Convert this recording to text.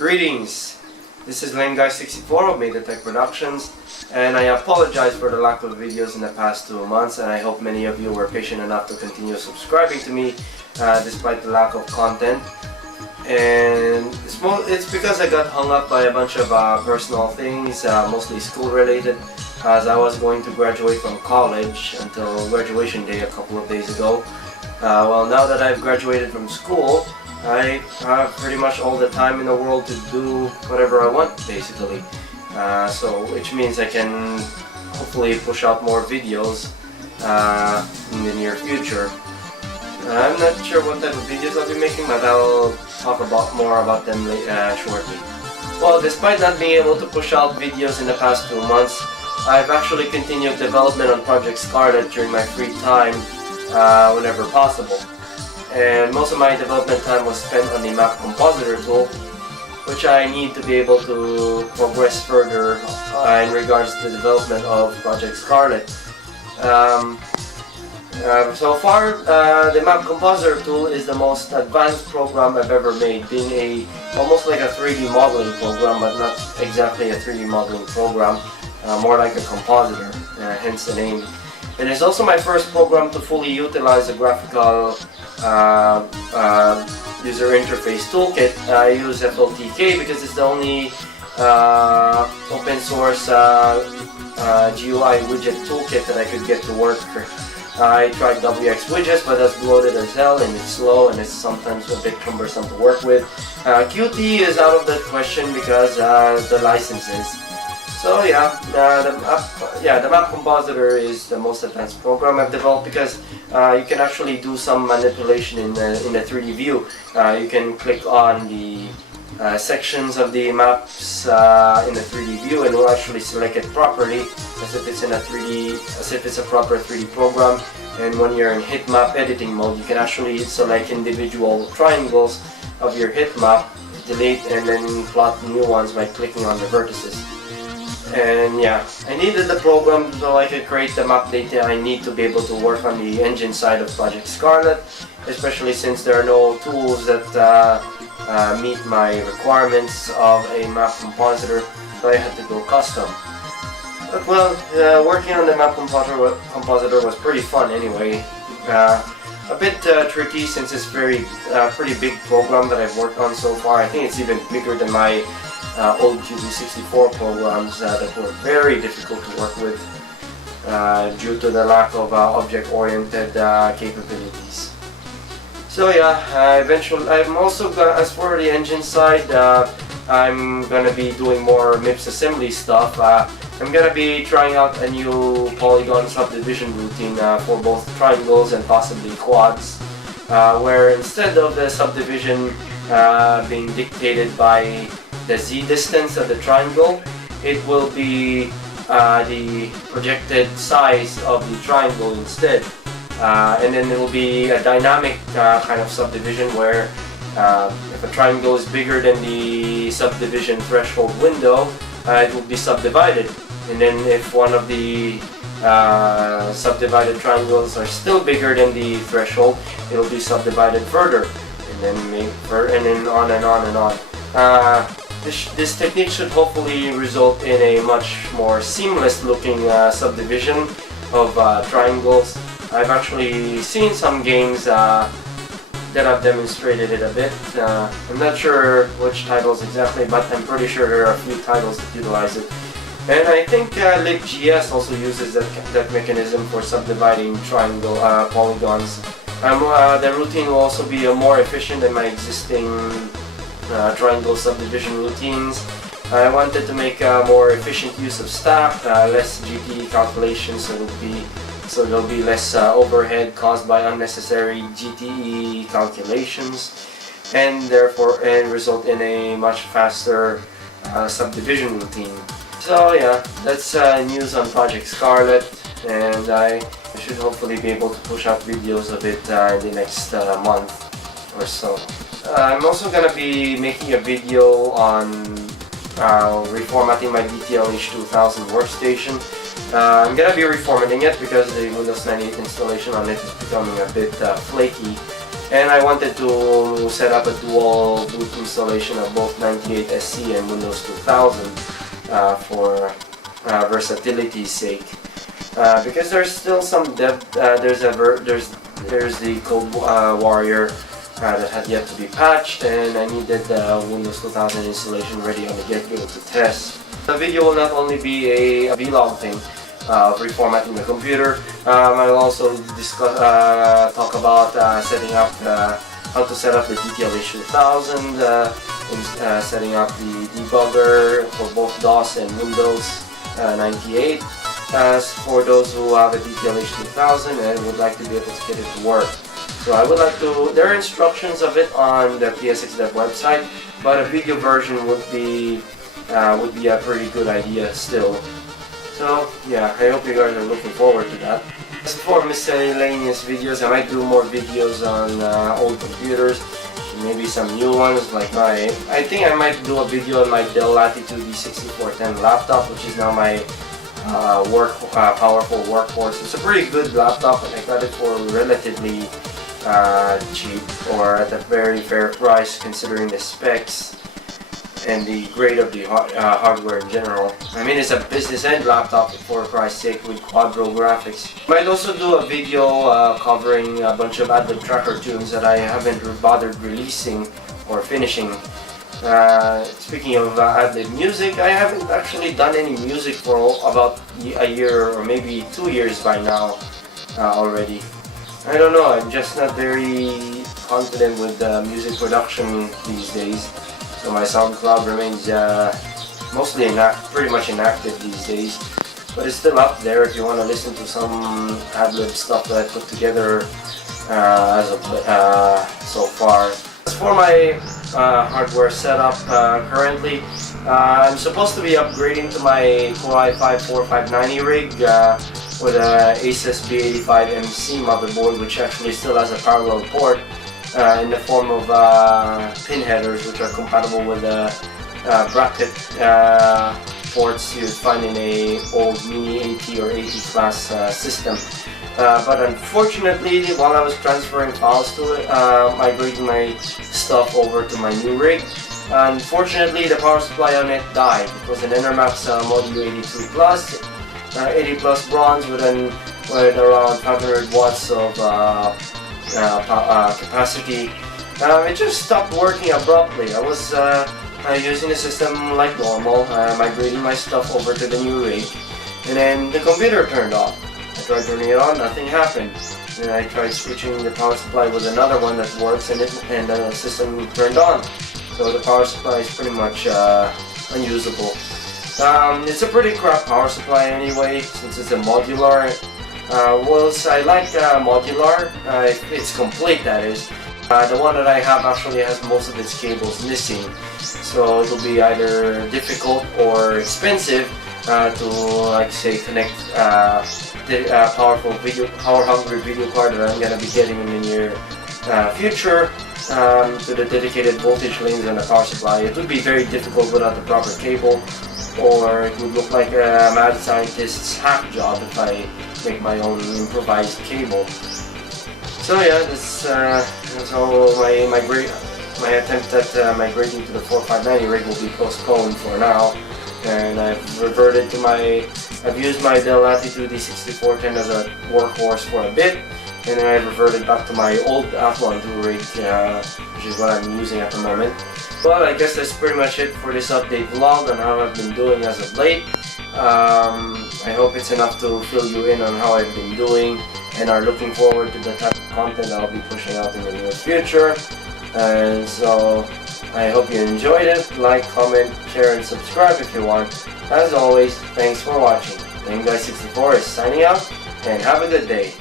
Greetings! This is Lameguy64 of Metatech Productions, and I apologize for the lack of videos in the past 2 months, and I hope many of you were patient enough to continue subscribing to me despite the lack of content. And it's because I got hung up by a bunch of personal things, mostly school related, as I was going to graduate from college until graduation day a couple of days ago. Well, now that I've graduated from school, I have pretty much all the time in the world to do whatever I want, basically. Which means I can hopefully push out more videos in the near future. I'm not sure what type of videos I'll be making, but I'll talk more about them shortly. Well, despite not being able to push out videos in the past 2 months, I've actually continued development on Project Scarlet during my free time whenever possible. And most of my development time was spent on the map compositor tool, which I need to be able to progress further in regards to the development of Project Scarlet. So far, the map compositor tool is the most advanced program I've ever made, being almost like a 3D modeling program, but not exactly a 3D modeling program, more like a compositor, hence the name. It is also my first program to fully utilize a graphical user interface toolkit. I use FLTK because it's the only open source GUI widget toolkit that I could get to work. I tried WX widgets, but that's bloated as hell and it's slow and it's sometimes a bit cumbersome to work with. Qt is out of the question because the licenses. So yeah, the map compositor is the most advanced program I've developed because you can actually do some manipulation in the 3D view. You can click on the sections of the maps in the 3D view, and it will actually select it properly as if it's a proper 3D program. And when you're in hit map editing mode, you can actually select individual triangles of your hit map, delete, and then plot new ones by clicking on the vertices. And yeah, I needed the program so I could create the map data I need to be able to work on the engine side of Project Scarlet, especially since there are no tools that meet my requirements of a map compositor, so I had to go custom. But well, working on the map compositor was pretty fun anyway. A bit tricky since it's pretty big program that I've worked on so far. I think it's even bigger than my old GD64 programs that were very difficult to work with due to the lack of object-oriented capabilities. So yeah, I'm also as for the engine side, I'm gonna be doing more MIPS assembly stuff. I'm gonna be trying out a new polygon subdivision routine for both triangles and possibly quads, where instead of the subdivision being dictated by the z distance of the triangle, it will be the projected size of the triangle instead. And then it will be a dynamic kind of subdivision where if a triangle is bigger than the subdivision threshold window, it will be subdivided. And then if one of the subdivided triangles are still bigger than the threshold, it will be subdivided further. And then on and on and on. This technique should hopefully result in a much more seamless looking subdivision of triangles. I've actually seen some games that have demonstrated it a bit. I'm not sure which titles exactly, but I'm pretty sure there are a few titles that utilize it. And I think libGS also uses that mechanism for subdividing triangle polygons. The routine will also be more efficient than my existing triangle subdivision routines. I wanted to make a more efficient use of stack, less GTE calculations, so there'll be less overhead caused by unnecessary GTE calculations, and therefore result in a much faster subdivision routine. So yeah, that's news on Project Scarlet, and I should hopefully be able to push out videos of it in the next month or so. I'm also going to be making a video on reformatting my DTLH 2000 workstation. I'm going to be reformatting it because the Windows 98 installation on it is becoming a bit flaky. And I wanted to set up a dual boot installation of both 98SC and Windows 2000 for versatility's sake. Because there's still some depth. There's the Cold Warrior that had yet to be patched, and I needed the Windows 2000 installation ready on the get-go to test. The video will not only be a vlog thing, reformatting the computer. I'll also discuss, talk about setting up how to set up the DTLH2000, and setting up the debugger for both DOS and Windows 98. As for those who have a DTLH2000 and would like to be able to get it to work. So I would like to, there are instructions of it on the PSXDev website, but a video version would be a pretty good idea still. So yeah, I hope you guys are looking forward to that. As for miscellaneous videos, I might do more videos on old computers, maybe some new ones like I think I might do a video on my Dell Latitude D6410 laptop, which is now my powerful workhorse. It's a pretty good laptop, and I got it for relatively cheap, or at a very fair price considering the specs and the grade of the hardware in general. I mean, it's a business end laptop for Christ's sake with quadro graphics. Might also do a video covering a bunch of AdLib tracker tunes that I haven't bothered releasing or finishing. Speaking of AdLib music, I haven't actually done any music for about a year or maybe 2 years by now already. I don't know, I'm just not very confident with music production these days. So my SoundCloud remains mostly pretty much inactive these days. But it's still up there if you want to listen to some AdLib stuff that I put together as of so far. As for my hardware setup currently, I'm supposed to be upgrading to my Core i5-4590 rig with a Asus B85MC motherboard, which actually still has a parallel port in the form of pin headers, which are compatible with bracket ports you'd find in a old Mini 80 or 80 class system. But unfortunately, while I was transferring files to it, migrating my stuff over to my new rig, unfortunately the power supply on it died. It was an Enermax Module 82 Plus, 80 plus bronze with around 500 watts of capacity. It just stopped working abruptly. I was using the system like normal, migrating my stuff over to the new rig, and then the computer turned off. I tried turning it on, nothing happened. Then I tried switching the power supply with another one that works, and the system turned on. So the power supply is pretty much unusable. It's a pretty crap power supply anyway, since it's a modular. I like modular, if it's complete that is. The one that I have actually has most of its cables missing, so it'll be either difficult or expensive to, like say, connect the power-hungry video card that I'm going to be getting in the near future to the dedicated voltage lanes and the power supply. It would be very difficult without the proper cable, or it would look like a mad scientist's hack job if I make my own improvised cable. So yeah, that's all. My attempt at migrating to the 4590 rig will be postponed for now, and I've used my Dell Latitude D6410 as a workhorse for a bit, and then I've reverted back to my old Athlon 2 rig, which is what I'm using at the moment. But I guess that's pretty much it for this update vlog on how I've been doing as of late. I hope it's enough to fill you in on how I've been doing, and are looking forward to the type of content I'll be pushing out in the near future. And so I hope you enjoyed it. Like, comment, share, and subscribe if you want. As always, thanks for watching. Lameguy64 is signing out, and have a good day.